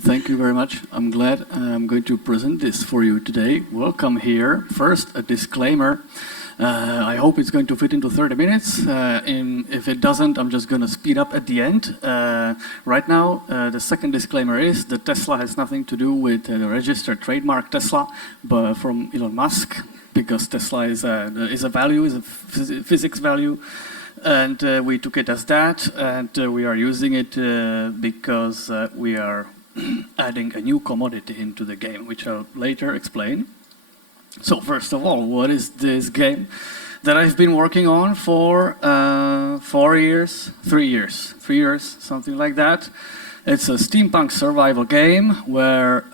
Thank you very much. I'm glad I'm going to present this for you today. Welcome here. First, a disclaimer. I hope it's going to fit into 30 minutes. If it doesn't, I'm just going to speed up at the end. Right now, the second disclaimer is that Tesla has nothing to do with the registered trademark Tesla but from Elon Musk, because Tesla is a value, is a physics value. And we took it as that, and we are using it because we are adding a new commodity into the game, which I'll later explain. So first of all, what is this game that I've been working on for 3 years, something like that. It's a steampunk survival game where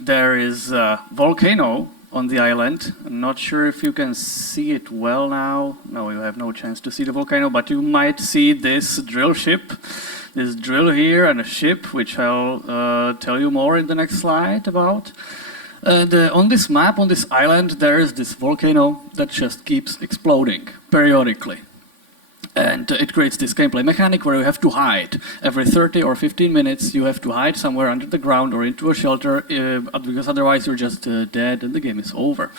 there is a volcano on the island. I'm not sure if you can see it well now. No, you have no chance to see the volcano, but you might see this drill ship. This drill here and a ship, which I'll tell you more in the next slide about. And on this map, on this island, there is this volcano that just keeps exploding periodically. And it creates this gameplay mechanic where you have to hide. Every 30 or 15 minutes, you have to hide somewhere under the ground or into a shelter, because otherwise you're just dead and the game is over.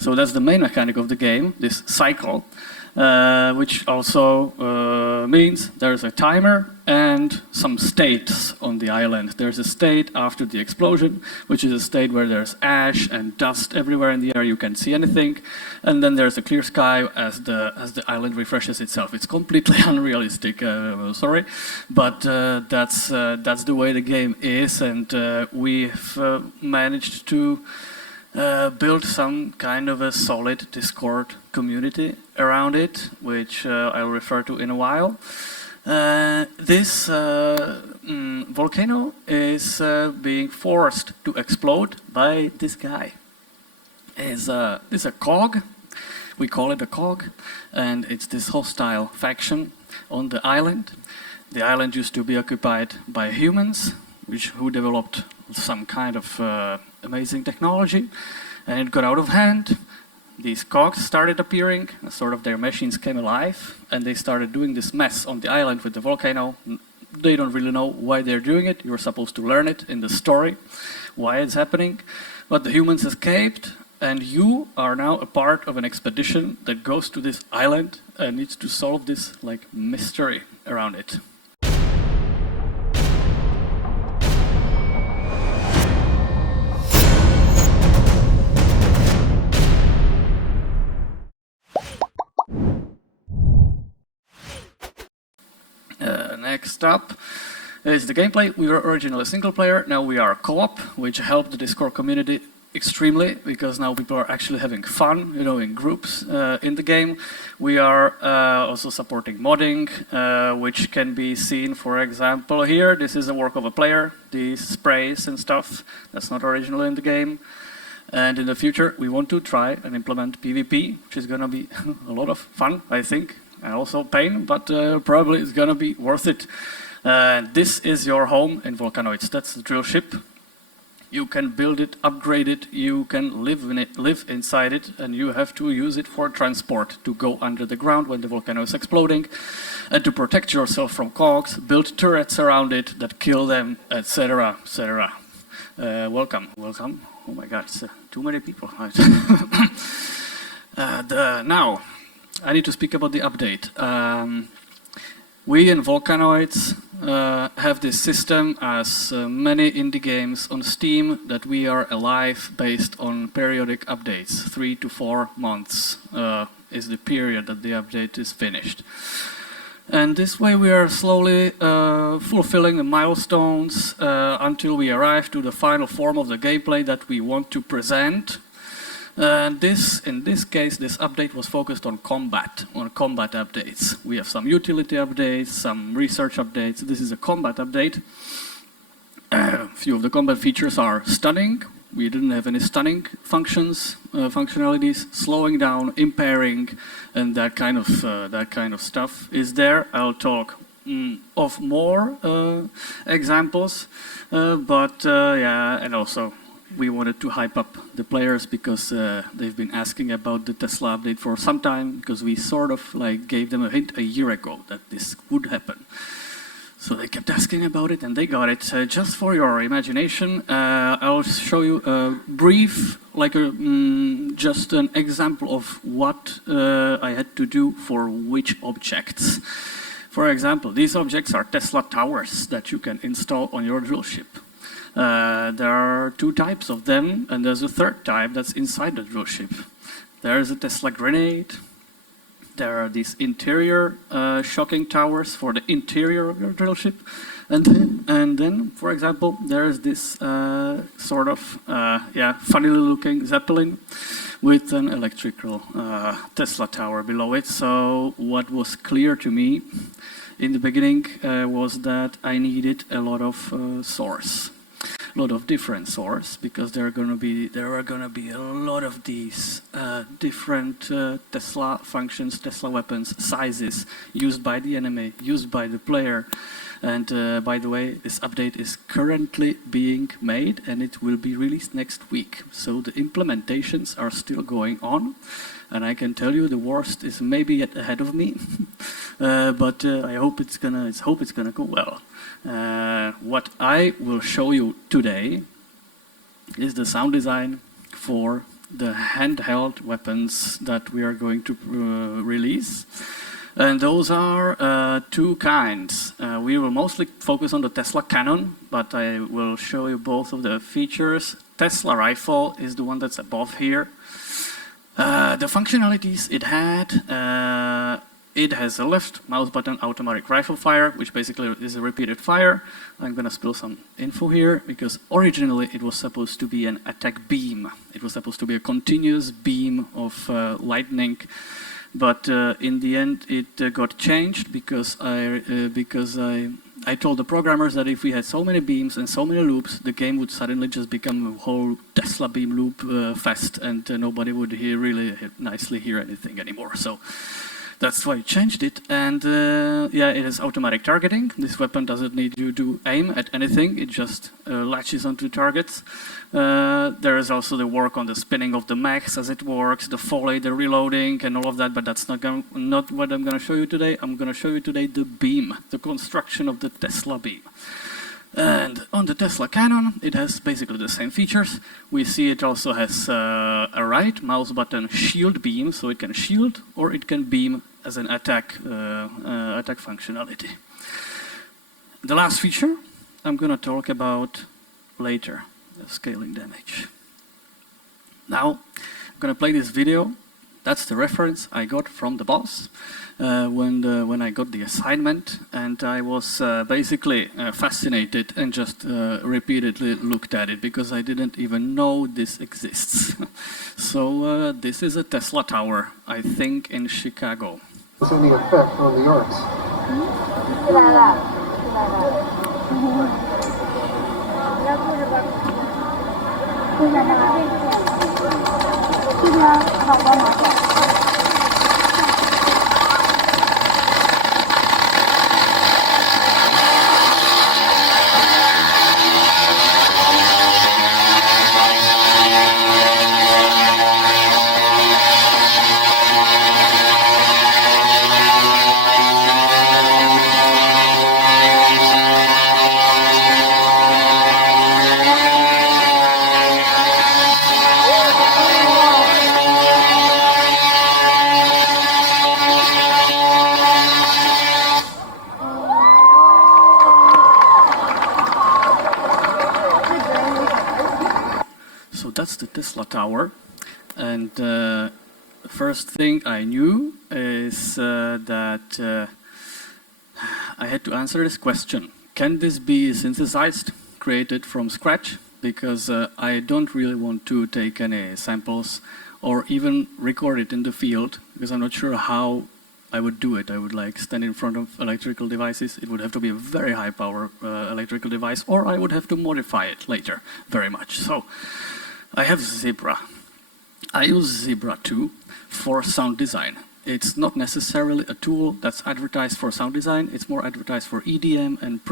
So that's the main mechanic of the game, this cycle, which also means there's a timer and some states on the island. There's a state after the explosion, which is a state where there's ash and dust everywhere in the air, you can't see anything. And then there's a clear sky as the island refreshes itself. It's completely unrealistic, sorry, but that's the way the game is, and we've managed to build some kind of a solid Discord community around it, which I'll refer to in a while. This volcano is being forced to explode by this guy. It's a cog, we call it a cog, and it's this hostile faction on the island. The island used to be occupied by humans, who developed some kind of amazing technology, and it got out of hand. These cogs started appearing, sort of their machines came alive, and they started doing this mess on the island with the volcano. They don't really know why they're doing it. You're supposed to learn it in the story, why it's happening. But the humans escaped, and you are now a part of an expedition that goes to this island and needs to solve this mystery around it. Next up is the gameplay. We were originally single player, now we are co-op, which helped the Discord community extremely, because now people are actually having fun, in groups in the game. We are also supporting modding, which can be seen, for example, here. This is a work of a player, these sprays and stuff. That's not original in the game. And in the future, we want to try and implement PvP, which is going to be a lot of fun, I think. And also pain, but probably it's gonna be worth it. This is your home in Volcanoids. That's the drill ship. You can build it, upgrade it, you can live in it, live inside it, and you have to use it for transport to go under the ground when the volcano is exploding, and to protect yourself from cogs, build turrets around it that kill them, etc., etc. Welcome. Oh my God, it's too many people. Now, I need to speak about the update. We in Volcanoids have this system, as many indie games on Steam, that we are alive based on periodic updates. 3 to 4 months is the period that the update is finished. And this way we are slowly fulfilling the milestones until we arrive to the final form of the gameplay that we want to present. In this case, this update was focused on combat updates. We have some utility updates, some research updates. This is a combat update. A few of the combat features are stunning. We didn't have any stunning functionalities. Slowing down, impairing, and that kind of stuff is there. I'll talk of more examples, yeah, and also we wanted to hype up the players because they've been asking about the Tesla update for some time, because we sort of gave them a hint a year ago that this would happen. So they kept asking about it, and they got it. Just for your imagination, I'll show you a brief, just an example of what I had to do for which objects. For example, these objects are Tesla towers that you can install on your drill ship. There are 2 types of them, and there's a 3rd type that's inside the drill ship. There's a Tesla grenade. There are these interior shocking towers for the interior of your drill ship. And then, for example, there's this funny looking Zeppelin with an electrical Tesla tower below it. So what was clear to me in the beginning was that I needed a lot of source. A lot of different source, because there are gonna be a lot of these different Tesla functions, Tesla weapons, sizes used by the enemy, used by the player. And by the way, this update is currently being made, and it will be released next week. So the implementations are still going on, and I can tell you the worst is maybe ahead of me, but I hope it's gonna go well. What I will show you today is the sound design for the handheld weapons that we are going to release. And those are 2 kinds. We will mostly focus on the Tesla cannon, but I will show you both of the features. Tesla rifle is the one that's above here. The functionalities it had, it has a left mouse button automatic rifle fire, which basically is a repeated fire. I'm gonna spill some info here, because originally it was supposed to be an attack beam. It was supposed to be a continuous beam of lightning. But in the end, it got changed because I told the programmers that if we had so many beams and so many loops, the game would suddenly just become a whole Tesla beam loop fest, and nobody would really nicely hear anything anymore. So that's why I changed it. And it is automatic targeting. This weapon doesn't need you to aim at anything. It just latches onto targets. There is also the work on the spinning of the mechs as it works, the foley, the reloading, and all of that, but that's not what I'm going to show you today. I'm going to show you today the beam, the construction of the Tesla beam. And on the Tesla cannon, it has basically the same features. We see it also has a right mouse button shield beam, so it can shield or it can beam as an attack functionality. The last feature I'm going to talk about later, the scaling damage. Now, I'm going to play this video. That's the reference I got from the boss when I got the assignment, and I was basically fascinated and just repeatedly looked at it because I didn't even know this exists. So this is a Tesla tower, I think in Chicago. What's the effect on the arcs? That's the Tesla tower, and the first thing I knew is that I had to answer this question. Can this be synthesized, created from scratch? Because I don't really want to take any samples or even record it in the field, because I'm not sure how I would do it. I would like stand in front of electrical devices. It would have to be a very high power electrical device, or I would have to modify it later very much. So I have Zebra. I use Zebra 2 for sound design. It's not necessarily a tool that's advertised for sound design. It's more advertised for EDM and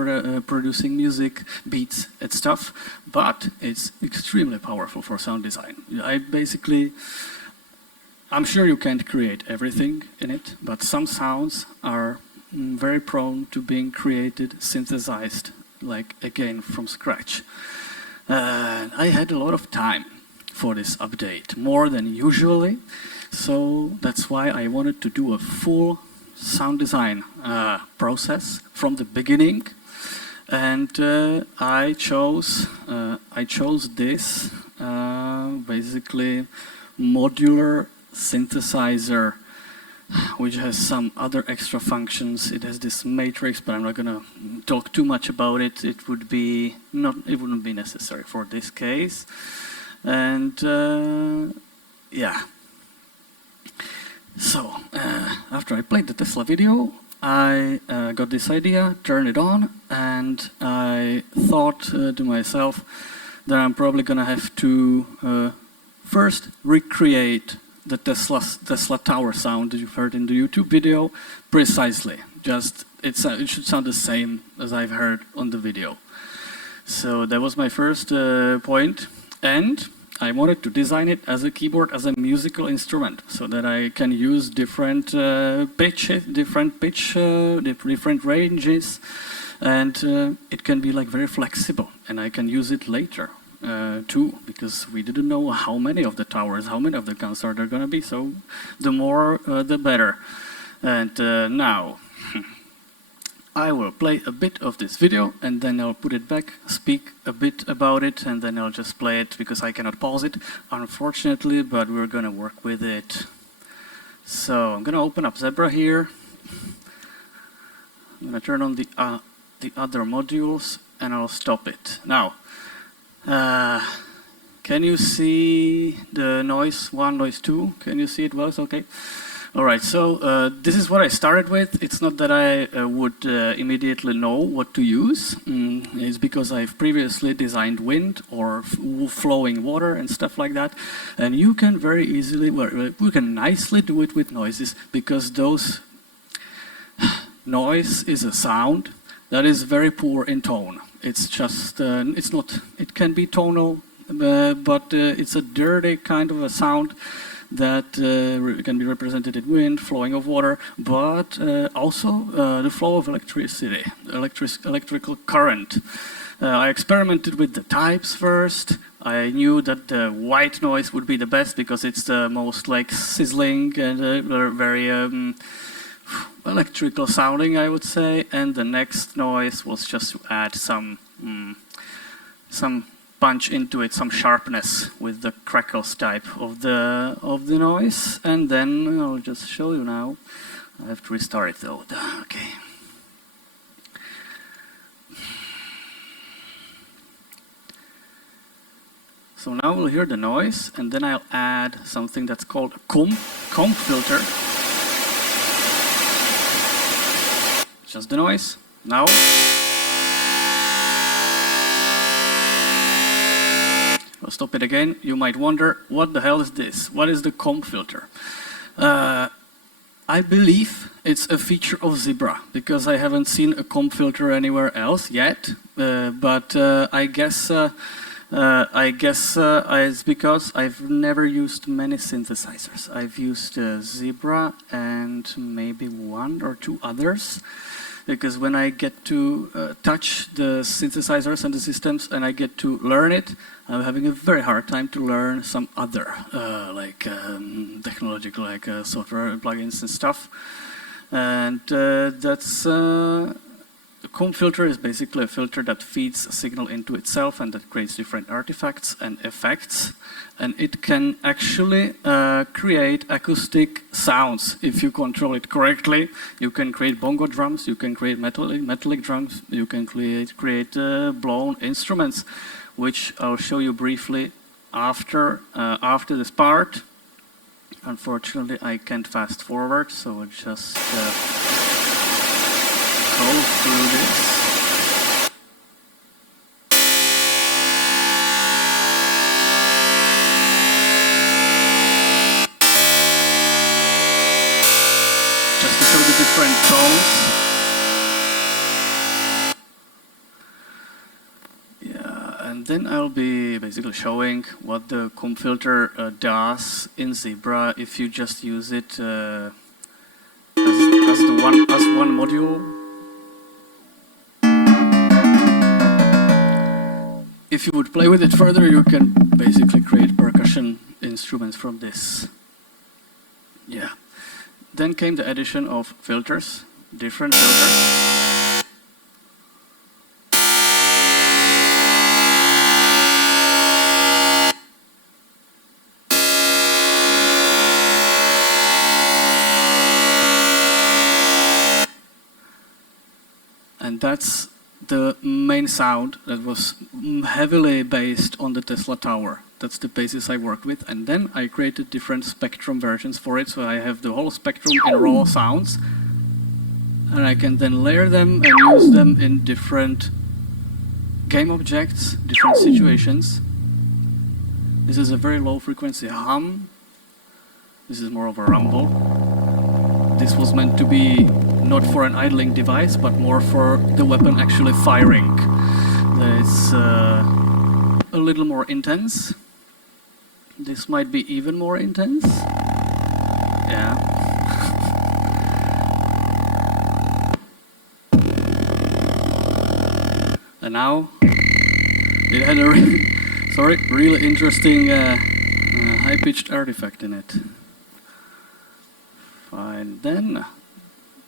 producing music, beats, and stuff. But it's extremely powerful for sound design. I'm sure you can't create everything in it, but some sounds are very prone to being created, synthesized, like again from scratch. I had a lot of time for this update, more than usually, so that's why I wanted to do a full sound design process from the beginning, and I chose this basically modular synthesizer, which has some other extra functions. It has this matrix, but I'm not gonna talk too much about it. It wouldn't be necessary for this case. And yeah. So after I played the Tesla video, I got this idea, turned it on, and I thought to myself that I'm probably gonna have to first recreate the Tesla tower sound that you've heard in the YouTube video precisely. Just it should sound the same as I've heard on the video. So that was my first point, and I wanted to design it as a keyboard, as a musical instrument, so that I can use different pitches, different ranges, and it can be like very flexible, and I can use it later. Too, because we didn't know how many of the towers, how many of the guns are there going to be, so the more the better. And now I will play a bit of this video and then I'll put it back, speak a bit about it, and then I'll just play it because I cannot pause it, unfortunately, but we're going to work with it. So I'm going to open up Zebra here. I'm going to turn on the other modules and I'll stop it. Now, can you see the noise 1, noise 2? Can you see it well? Okay. All right, so this is what I started with. It's not that I would immediately know what to use. It's because I've previously designed wind or flowing water and stuff like that. And you can very easily, we can nicely do it with noises, because those noise is a sound that is very poor in tone. It's just, it's not, it can be tonal, but it's a dirty kind of a sound that can be represented in wind, flowing of water, but also the flow of electricity, electrical current. I experimented with the types first. I knew that the white noise would be the best because it's the most like sizzling and very electrical sounding, I would say, and the next noise was just to add some punch into it, some sharpness with the crackles type of the noise, and then I'll just show you now. I have to restart it though. Okay. So now we'll hear the noise, and then I'll add something that's called a comp filter. Just the noise. Now, I'll stop it again. You might wonder, what the hell is this? What is the comp filter? I believe it's a feature of Zebra, because I haven't seen a comp filter anywhere else yet. But I guess it's because I've never used many synthesizers. I've used Zebra and maybe 1 or 2 others. Because when I get to touch the synthesizers and the systems and I get to learn it, I'm having a very hard time to learn some other technological, like software plugins and stuff. And that's the comp filter is basically a filter that feeds a signal into itself and that creates different artifacts and effects. And it can actually create acoustic sounds if you control it correctly. You can create bongo drums, you can create metallic drums, you can create blown instruments, which I'll show you briefly after this part. Unfortunately, I can't fast forward, so I'll just go through this. Just to show the different tones. Yeah, and then I'll be basically showing what the comp filter does in Zebra if you just use it as the one module. If you would play with it further, you can basically create percussion instruments from this. Yeah. Then came the addition of filters, different filters. And that's the main sound that was heavily based on the Tesla Tower. That's the basis I worked with. And then I created different spectrum versions for it. So I have the whole spectrum in raw sounds. And I can then layer them and use them in different game objects, different situations. This is a very low frequency hum. This is more of a rumble. This was meant to be not for an idling device, but more for the weapon actually firing. It's a little more intense. This might be even more intense. Yeah. And now it had a really interesting high-pitched artifact in it. Fine. Then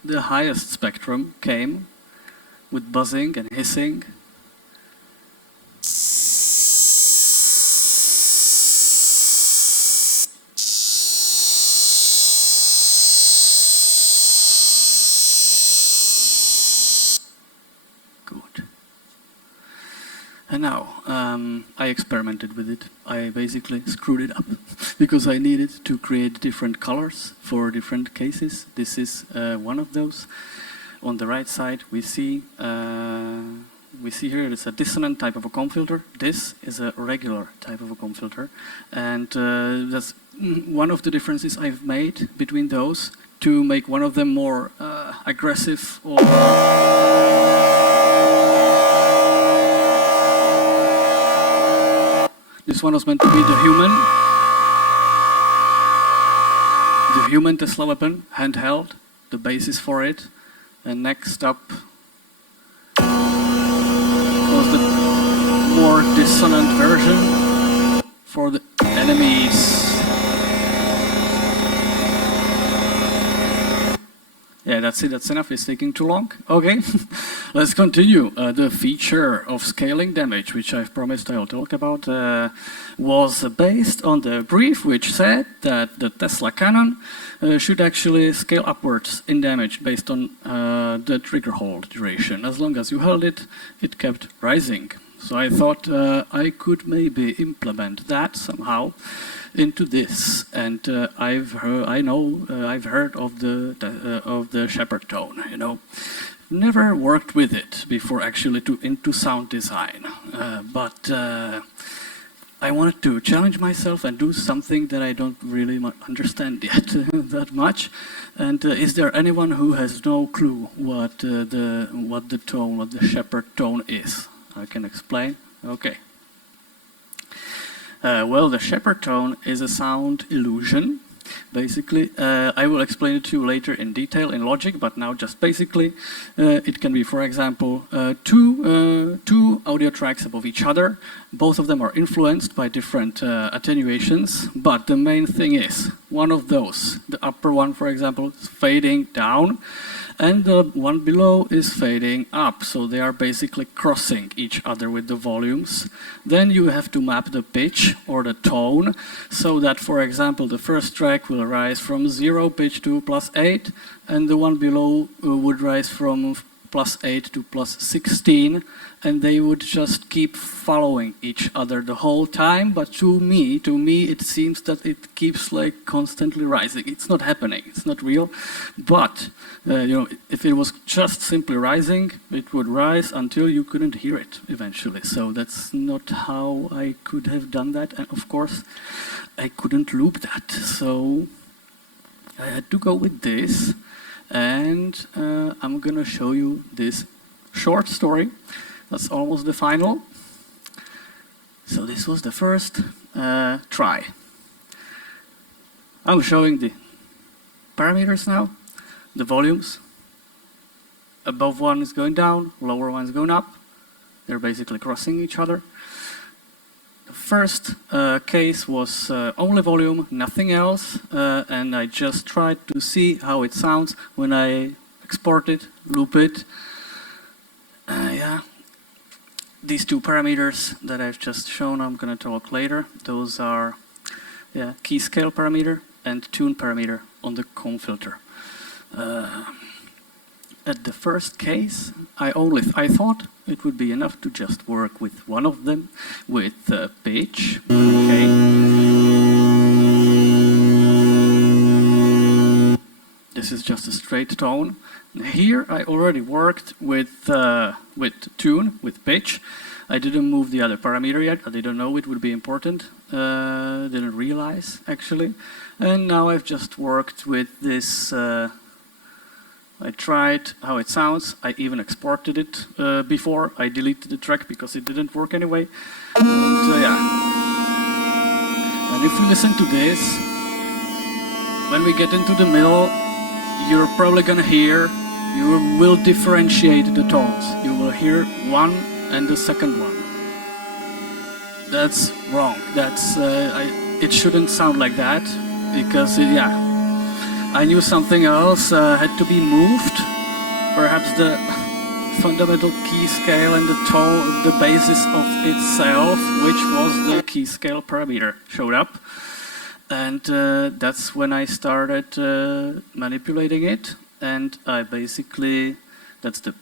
the highest spectrum came with buzzing and hissing. Good. And now, I experimented with it. I basically screwed it up because I needed to create different colors for different cases. This is one of those. On the right side, we see here it's a dissonant type of a comb filter. This is a regular type of a comb filter, and that's one of the differences I've made between those to make one of them more aggressive or. This one was meant to be the human Tesla weapon, handheld, the basis for it. And next up was the more dissonant version for the enemies. Yeah, that's it, that's enough, it's taking too long. Okay, let's continue. The feature of scaling damage, which I've promised I'll talk about, was based on the brief which said that the Tesla cannon should actually scale upwards in damage based on the trigger hold duration. As long as you held it, it kept rising. So I thought I could maybe implement that somehow into this, and I've heard of the shepard tone. You know, never worked with it before actually into sound design, but I wanted to challenge myself and do something that I don't really understand yet that much. And is there anyone who has no clue what the shepard tone is? I can explain. Okay. Well, the shepard tone is a sound illusion. Basically, I will explain it to you later in detail in logic, but now just basically, it can be, for example, two audio tracks above each other. Both of them are influenced by different attenuations, but the main thing is one of those, the upper one, for example, is fading down, and the one below is fading up, so they are basically crossing each other with the volumes. Then you have to map the pitch or the tone, so that, for example, the first track will rise from 0 pitch to +8, and the one below would rise from +8 to +16, and they would just keep following each other the whole time. But to me, it seems that it keeps like constantly rising. It's not happening. It's not real. But you know, if it was just simply rising, it would rise until you couldn't hear it eventually. So that's not how I could have done that. And of course, I couldn't loop that. So I had to go with this. And I'm gonna show you this short story. That's almost the final. So this was the first try. I'm showing the parameters now, the volumes, above one is going down, lower one is going up. They're basically crossing each other. The first case was only volume, nothing else, and I just tried to see how it sounds when I export it, loop it. Yeah. These two parameters that I've just shown, I'm going to talk later. Those are key scale parameter and tune parameter on the comb filter. At the first case, I thought it would be enough to just work with one of them, with pitch. Okay. This is just a straight tone. Here I already worked with tune, with pitch. I didn't move the other parameter yet. I didn't know it would be important. Didn't realize, actually. And now I've just worked with this. I tried how it sounds. I even exported it before. I deleted the track because it didn't work anyway. And yeah. And if we listen to this, when we get into the middle, you're probably gonna hear, you will differentiate the tones. You will hear one and the second one. That's wrong. That's it shouldn't sound like that because I knew something else had to be moved. Perhaps the fundamental key scale and the tone, the basis of itself, which was the key scale parameter, showed up. And that's when I started manipulating it. And I basically, that's the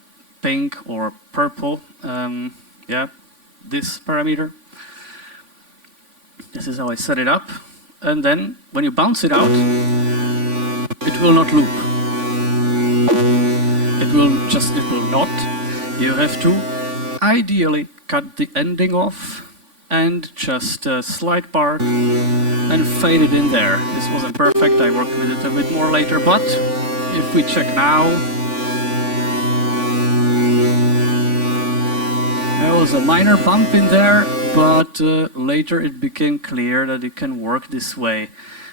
pink or purple, this parameter. This is how I set it up. And then when you bounce it out, it will not loop. It will not. You have to ideally cut the ending off and just slide part and fade it in there. This wasn't perfect. I worked with it a bit more later, but if we check now, there was a minor bump in there, but later it became clear that it can work this way.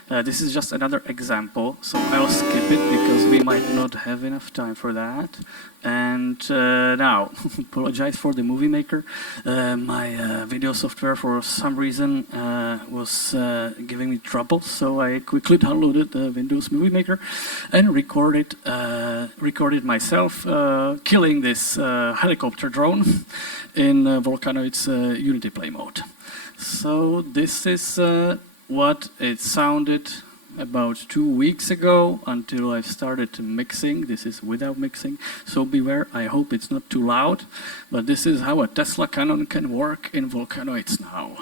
This is just another example, so I'll skip it because we might not have enough time for that. And now, apologize for the Movie Maker. My video software for some reason was giving me trouble, so I quickly downloaded the Windows Movie Maker and recorded myself killing this helicopter drone in Volcanoids Unity Play mode. So this is what it sounded about 2 weeks ago until I started mixing. This is without mixing, so beware. I hope it's not too loud, but this is how a Tesla Canon can work in Volcanoids now.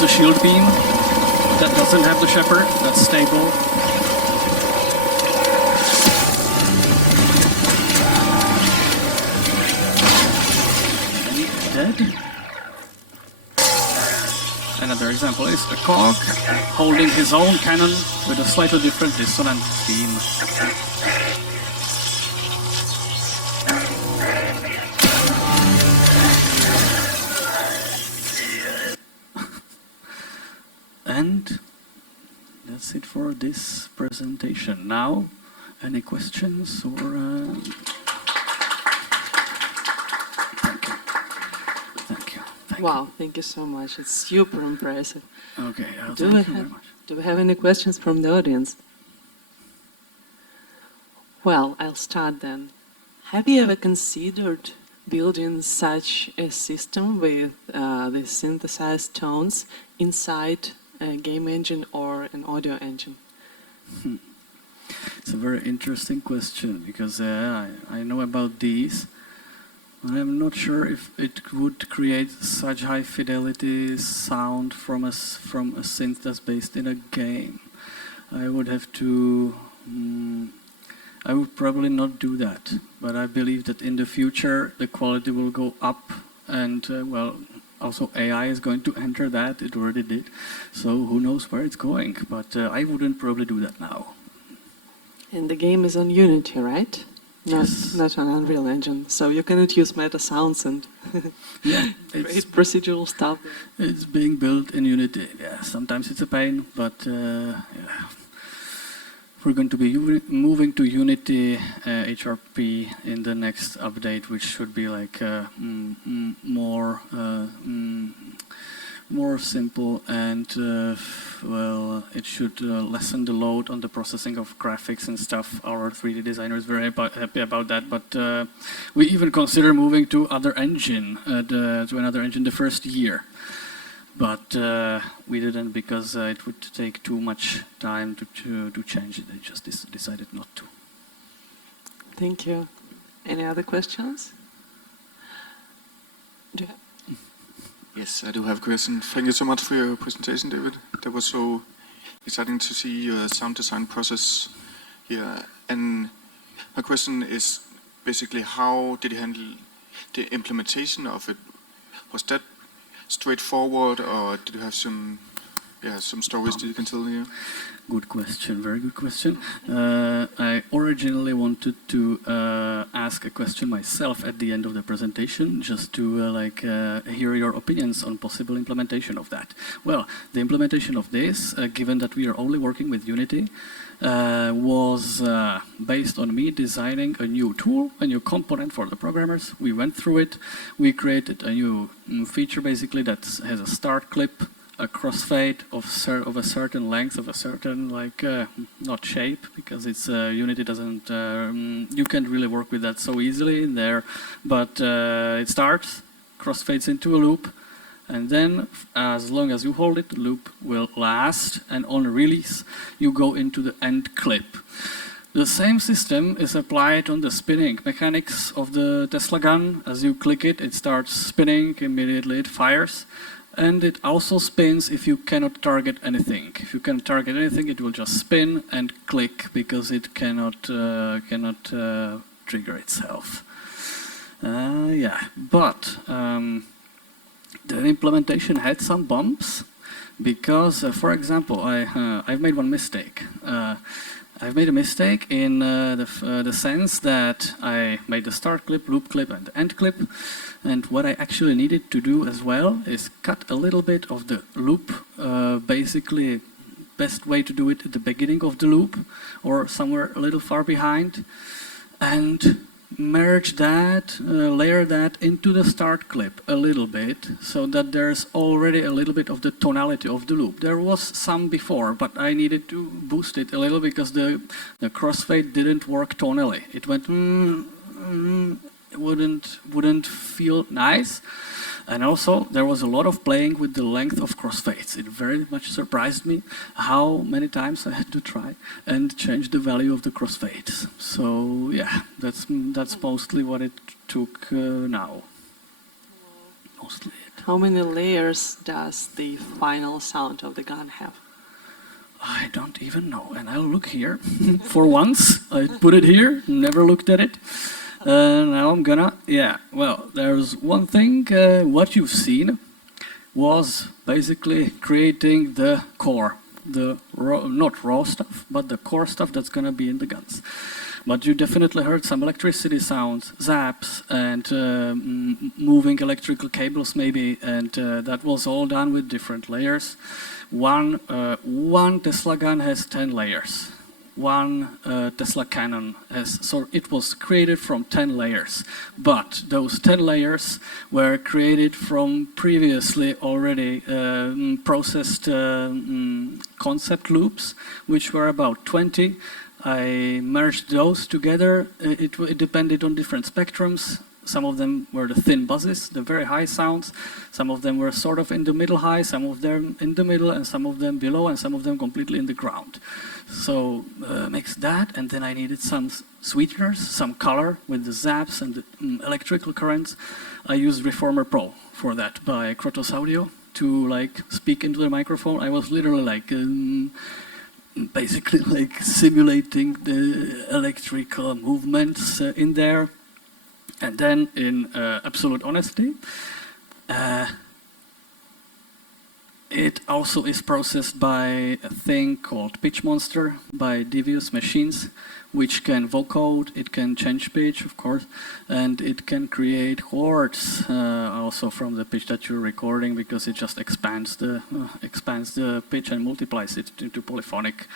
The shield beam that doesn't have the shepard, that's stable. And dead. Another example is a cog holding his own cannon with a slightly different dissonant beam. And that's it for this presentation. Now, any questions or... Thank you. Wow, thank you so much. It's super impressive. Okay, thank you very much. Do we have any questions from the audience? Well, I'll start then. Have you ever considered building such a system with the synthesized tones inside a game engine or an audio engine? It's a very interesting question because I know about these. I'm not sure if it would create such high fidelity sound from a synth that's based in a game. I would have to I would probably not do that, but I believe that in the future the quality will go up, and well, also AI is going to enter that. It already did, so who knows where it's going, but I wouldn't probably do that now. And the game is on Unity, right? Yes. Not on Unreal Engine, so you cannot use meta sounds and Yeah, great procedural stuff. it's being built in Unity. Yeah, sometimes it's a pain, but yeah. We're going to be moving to Unity HRP in the next update, which should be like more simple, and well, it should lessen the load on the processing of graphics and stuff. Our 3D designer is very happy about that, but we even consider moving to another engine the first year. But we didn't, because it would take too much time to change it. I just decided not to. Thank you. Any other questions? Do you have? Yes, I do have a question. Thank you so much for your presentation, David. That was so exciting to see your sound design process here. And my question is basically, how did you handle the implementation of it? Was that straightforward, or did you have some stories that you can tell here? Good question, very good question. I originally wanted to ask a question myself at the end of the presentation, just to hear your opinions on possible implementation of that. Well, the implementation of this, given that we are only working with Unity, was based on me designing a new tool, a new component for the programmers. We went through it. We created a new feature, basically, that has a start clip, a crossfade of a certain length, of a certain, not shape, because it's Unity doesn't, you can't really work with that so easily in there, but it starts, crossfades into a loop, and then as long as you hold it, the loop will last, and on release you go into the end clip. The same system is applied on the spinning mechanics of the Tesla gun. As you click it, it starts spinning, immediately it fires. And it also spins if you cannot target anything. If you can target anything, it will just spin and click, because it cannot trigger itself. Yeah, but the implementation had some bumps, because, for example, I've made one mistake. I've made a mistake in the sense that I made the start clip, loop clip, and end clip. And what I actually needed to do as well is cut a little bit of the loop. Basically, best way to do it at the beginning of the loop, or somewhere a little far behind, and merge that, layer that into the start clip a little bit, so that there's already a little bit of the tonality of the loop. There was some before, but I needed to boost it a little, because the crossfade didn't work tonally. It went it wouldn't feel nice. And also, there was a lot of playing with the length of crossfades. It very much surprised me how many times I had to try and change the value of the crossfades. So yeah, that's mostly what it took now. Mostly it. How many layers does the final sound of the gun have? I don't even know, and I'll look here. For once, I put it here, never looked at it. Now I'm gonna, yeah, well, there's one thing, what you've seen was basically creating the core, the raw, not raw stuff, but the core stuff that's gonna be in the guns. But you definitely heard some electricity sounds, zaps, and moving electrical cables maybe, and that was all done with different layers. One Tesla gun has 10 layers. One Tesla cannon has, so it was created from 10 layers, but those 10 layers were created from previously already processed concept loops, which were about 20. I merged those together. It depended on different spectrums. Some of them were the thin buzzes, the very high sounds. Some of them were sort of in the middle high, some of them in the middle, and some of them below, and some of them completely in the ground. So mixed that, and then I needed some sweeteners, some color with the zaps and the electrical currents. I used Reformer Pro for that by Krotos Audio to speak into the microphone. I was literally basically like simulating the electrical movements in there. And then in absolute honesty, it also is processed by a thing called Pitch Monster by devious machines, which can vocode, it can change pitch, of course, and it can create chords also from the pitch that you're recording, because it just expands the pitch and multiplies it into polyphonic.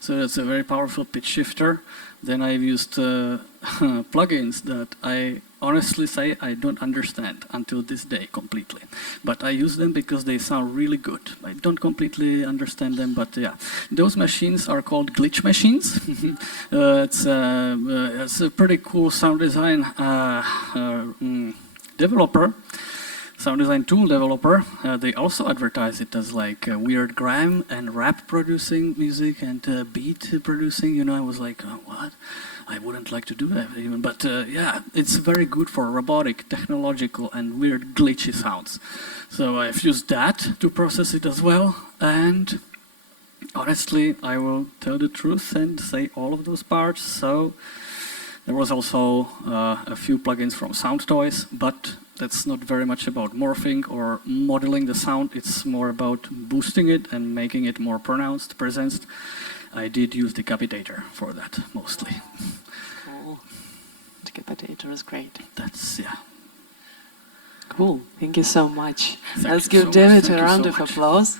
So it's a very powerful pitch shifter. Then I've used plugins that I honestly say I don't understand until this day completely. But I use them because they sound really good. I don't completely understand them, but yeah. Those machines are called glitch machines. It's a pretty cool sound design developer. Sound design tool developer. They also advertise it as like weird grime and rap producing music and beat producing. You know, I was like, oh, what? I wouldn't like to do that even. But yeah, it's very good for robotic, technological, and weird glitchy sounds. So I've used that to process it as well. And honestly, I will tell the truth and say all of those parts. So there was also a few plugins from Sound Toys, but that's not very much about morphing or modeling the sound. It's more about boosting it and making it more pronounced, presenced. I did use Decapitator for that, mostly. Cool. Decapitator is great. That's, yeah. Cool. Thank you so much. Thank Let's you give so David much. a Thank you round so of much. applause.